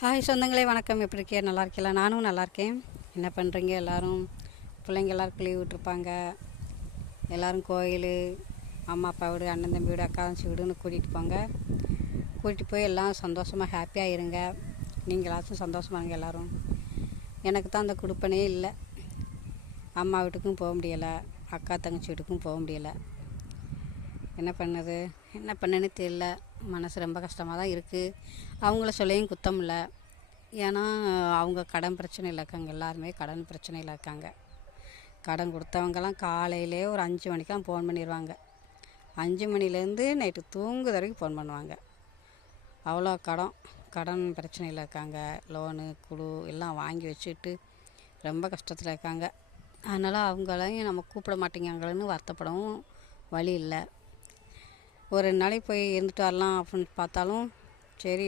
Hi சொந்தங்களே, வணக்கம். எப்படி இருக்கே? நல்லா இருக்கீங்களா? நானும் நல்லா இருக்கேன். என்ன பண்ணுறீங்க எல்லோரும்? பிள்ளைங்க எல்லாருக்கும் லீவ் விட்டுருப்பாங்க. எல்லோரும் கோயில், அம்மா அப்பா வீடு, அண்ணன் தம்பி வீடு, அக்கா தங்கச்சி வீடுன்னு கூட்டிகிட்டு போங்க. கூட்டிகிட்டு போய் எல்லாம் சந்தோஷமாக ஹாப்பியாக இருங்க. நீங்களாச்சும் சந்தோஷமாக இருங்க எல்லோரும். எனக்கு தான் அந்த குடுப்பனே இல்லை. அம்மா வீட்டுக்கும் போக முடியலை, அக்கா தங்கச்சி வீட்டுக்கும் போக முடியலை. என்ன பண்ணுன்னு தெரியல. மனசு ரொம்ப கஷ்டமாக தான் இருக்குது. அவங்கள சொல்லியும் குத்தம் இல்லை. ஏன்னா அவங்க கடன் பிரச்சனையில் இருக்காங்க. எல்லாருமே கடன் பிரச்சனையில் இருக்காங்க. கடன் கொடுத்தவங்கலாம் காலையிலே ஒரு 5 மணிக்கெலாம் ஃபோன் பண்ணிடுவாங்க. 5 மணிலேருந்து நைட்டு தூங்குற வரைக்கும் ஃபோன் பண்ணுவாங்க. அவ்வளோ கடன் பிரச்சனையில் இருக்காங்க. லோனு குழு எல்லாம் வாங்கி வச்சுட்டு ரொம்ப கஷ்டத்தில் இருக்காங்க. அதனால் அவங்களையும் நம்ம கூப்பிட மாட்டேங்காங்களேன்னு வருத்தப்படவும் வழி இல்லை. ஒரு 2 நாளைக்கு போய் இருந்துட்டு வரலாம் அப்படின்னு பார்த்தாலும், சரி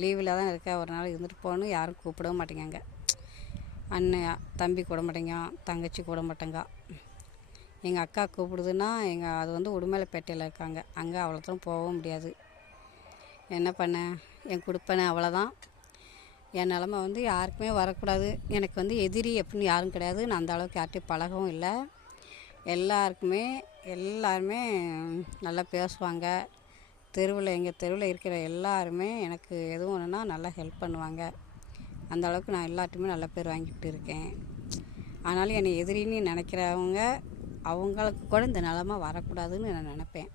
லீவில் தான் இருக்க, ஒரு நாள் இருந்துட்டு போகணும், யாரும் கூப்பிடவும் மாட்டேங்காங்க. அண்ணன் தம்பி கூட மாட்டேங்க, தங்கச்சி கூட மாட்டேங்க. எங்கள் அக்கா கூப்பிடுதுன்னா அது உடுமலைப்பேட்டையில் இருக்காங்க. அங்கே அவ்வளோத்தரம் போகவும் முடியாது. என்ன பண்ண, என் கொடுப்பேனே அவ்வளோதான். என் நிலமை யாருக்குமே வரக்கூடாது. எனக்கு எதிரி அப்படின்னு யாரும் கிடையாது. நான் அந்த அளவுக்கு யார்கிட்டையும் பழகவும் இல்லை. எல்லாருமே நல்லா பேசுவாங்க. எங்கள் தெருவில் இருக்கிற எல்லாருமே எனக்கு எதுவும் ஒன்றுனா நல்லா ஹெல்ப் பண்ணுவாங்க. அந்த அளவுக்கு நான் எல்லாத்தையுமே நல்ல பேர் வாங்கிட்டு இருக்கேன். ஆனாலும் என்னை எதிரின்னு நினைக்கிறவங்க, அவங்களுக்கு கூட இந்த நிலமை வரக்கூடாதுன்னு நான் நினப்பேன்.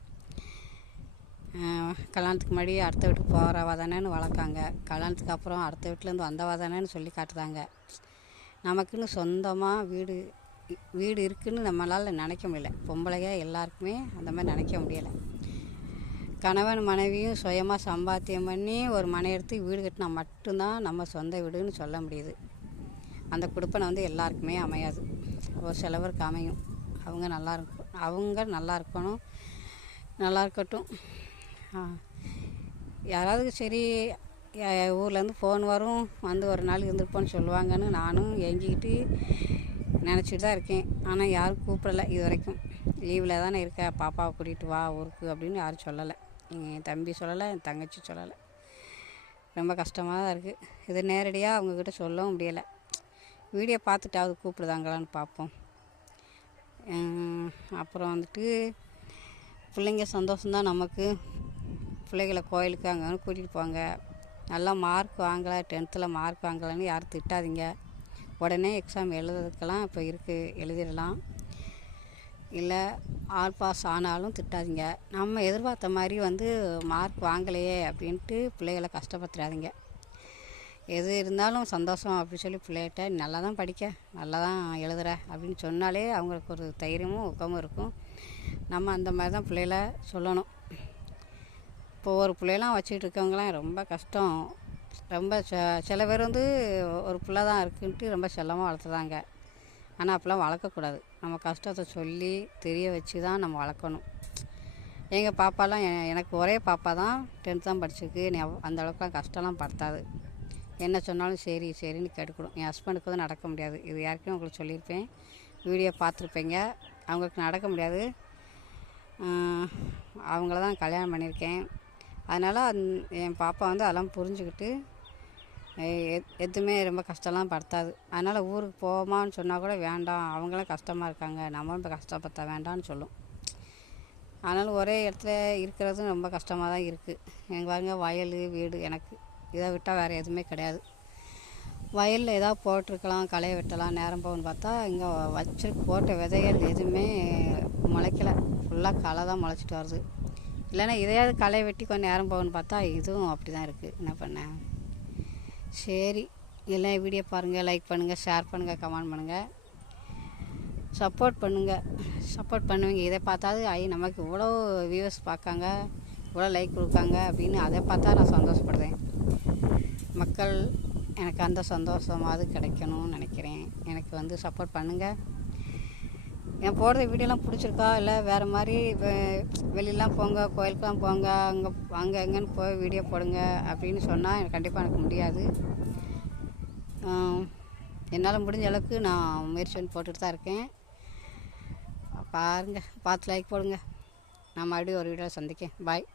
கல்யாணத்துக்கு முன்னாடி அடுத்த வீட்டுக்கு போகிறவா தானேன்னு வளர்க்காங்க. கல்யாணத்துக்கு அப்புறம் அடுத்த வீட்டிலேருந்து வந்தவா தானேன்னு சொல்லி காட்டுதாங்க. நமக்குன்னு சொந்தமாக வீடு இருக்குதுன்னு நம்மளால் நினைக்க முடியல. பொம்பளைங்க எல்லாருக்குமே அந்த மாதிரி நினைக்க முடியலை. கணவன் மனைவியும் சுயமாக சம்பாத்தியம் பண்ணி ஒரு மனை எடுத்து வீடு கட்டினா மட்டும்தான் நம்ம சொந்த வீடுன்னு சொல்ல முடியுது. அந்த குடுப்பனை எல்லாருக்குமே அமையாது. ஒரு சிலவருக்கு அமையும். அவங்க நல்லா இருக்கணும், நல்லா இருக்கட்டும். யாராவது சரி ஊர்லேருந்து ஃபோன் வரும், ஒரு நாள் இருந்துருப்போன்னு சொல்லுவாங்கன்னு நானும் ஏங்கிக்கிட்டு நினச்சிட்டு தான் இருக்கேன். ஆனால் யாரும் கூப்பிடலை இது வரைக்கும். லீவில் தானே இருக்க, பாப்பாவை கூட்டிகிட்டு வா ஊருக்கு அப்படின்னு யாரும் சொல்லலை. என் தம்பி சொல்லலை, என் தங்கச்சி சொல்லலை. ரொம்ப கஷ்டமாக தான் இருக்குது. இது நேரடியாக அவங்கக்கிட்ட சொல்லவும் முடியலை. வீடியோ பார்த்துட்டாவது கூப்பிடுதாங்களான்னு பார்ப்போம். அப்புறம் பிள்ளைங்க சந்தோஷம்தான் நமக்கு. பிள்ளைகளை கோயிலுக்கு அங்கே கூட்டிகிட்டு போங்க. நல்லா மார்க் வாங்கலை, 10th மார்க் வாங்கலைன்னு யாரும் திட்டாதீங்க. உடனே எக்ஸாம் எழுதுறதுக்கெல்லாம் இப்போ இருக்குது, எழுதிடலாம். இல்லை ஆல் பாஸ் ஆனாலும் திட்டாதீங்க. நம்ம எதிர்பார்த்த மாதிரி மார்க் வாங்கலையே அப்படின்ட்டு பிள்ளைகளை கஷ்டப்படுத்துறாதீங்க. எது இருந்தாலும் சந்தோஷம் அப்படின்னு சொல்லி பிள்ளைகிட்ட நல்லா தான் படிக்க, நல்லா தான் எழுதுகிற அப்படின்னு சொன்னாலே அவங்களுக்கு ஒரு தைரியமும் ஊக்கமும் இருக்கும். நம்ம அந்த மாதிரி தான் பிள்ளைகளை சொல்லணும். இப்போ ஒரு பிள்ளைலாம் வச்சுக்கிட்டு இருக்கவங்களாம் ரொம்ப கஷ்டம். ரொம்ப சில பேர் ஒரு பிள்ளை தான் இருக்குன்ட்டு ரொம்ப செல்லமாக வளர்த்துறாங்க. ஆனால் அப்போலாம் வளர்க்கக்கூடாது. நம்ம கஷ்டத்தை சொல்லி தெரிய வச்சு தான் நம்ம வளர்க்கணும். எங்கள் பாப்பாலாம் எனக்கு ஒரே பாப்பா தான் 10th தான் படிச்சிருக்கு. அந்த அளவுக்குலாம் கஷ்டம்லாம் படுத்தாது. என்ன சொன்னாலும் சரின்னு கேட்டுக்கிடும். என் ஹஸ்பண்டுக்கு நடக்க முடியாது. இது யாருக்குமே உங்களுக்கு சொல்லியிருப்பேன், வீடியோ பார்த்துருப்பீங்க. அவங்களுக்கு நடக்க முடியாது. அவங்கள தான் கல்யாணம் பண்ணியிருக்கேன். அதனால் என் பாப்பா அதெல்லாம் புரிஞ்சுக்கிட்டு எதுவுமே ரொம்ப கஷ்டம்லாம் படுத்தாது. அதனால் ஊருக்கு போமான்னு சொன்னால் கூட வேண்டாம், அவங்களாம் கஷ்டமாக இருக்காங்க, நம்மளும் இப்போ கஷ்டப்படுத்த வேண்டாம்னு சொல்லும். அதனால் ஒரே இடத்துல இருக்கிறதும் ரொம்ப கஷ்டமாக தான் இருக்குது. எங்கள் பாருங்க, வயல் வீடு எனக்கு இதை விட்டால் வேறு எதுவுமே கிடையாது. வயலில் ஏதாவது போட்டிருக்கலாம், களையை வெட்டலாம், நேரம் போகுன்னு பார்த்தா இங்கே போட்ட விதைகள் எதுவுமே முளைக்கலை. ஃபுல்லாக களை தான் முளைச்சிட்டு வருது. இல்லைன்னா இதையாவது களை வெட்டி கொஞ்சம் நேரம் போகுன்னு பார்த்தா இதுவும் அப்படி தான் இருக்குது. என்ன பண்ண? சரி, எல்லாம் வீடியோ பாருங்கள், லைக் பண்ணுங்கள், ஷேர் பண்ணுங்கள், கமெண்ட் பண்ணுங்கள், சப்போர்ட் பண்ணுவீங்க. இதை பார்த்தாது நமக்கு இவ்வளோ வியூவர்ஸ் பார்க்காங்க, இவ்வளோ லைக் கொடுக்காங்க அப்படின்னு அதை பார்த்தா நான் சந்தோஷப்படுறேன். மக்கள் எனக்கு அந்த சந்தோஷமாவது கிடைக்கணும்னு நினைக்கிறேன். எனக்கு சப்போர்ட் பண்ணுங்கள். என் போடுற வீடியோலாம் பிடிச்சிருக்கா, இல்லை வேறு மாதிரி வெளியெலாம் போங்க, கோயிலுக்கெலாம் போங்க, அங்கே எங்கேன்னு போய் வீடியோ போடுங்க அப்படின்னு சொன்னால் கண்டிப்பாக எனக்கு முடியாது. என்னால் முடிஞ்ச அளவுக்கு நான் முயற்சி பண்ணி போட்டுட்டு தான் இருக்கேன். பாருங்கள், பார்த்து லைக் போடுங்க. நான் மறுபடியும் ஒரு வீடியோவில் சந்திக்கேன். பாய்.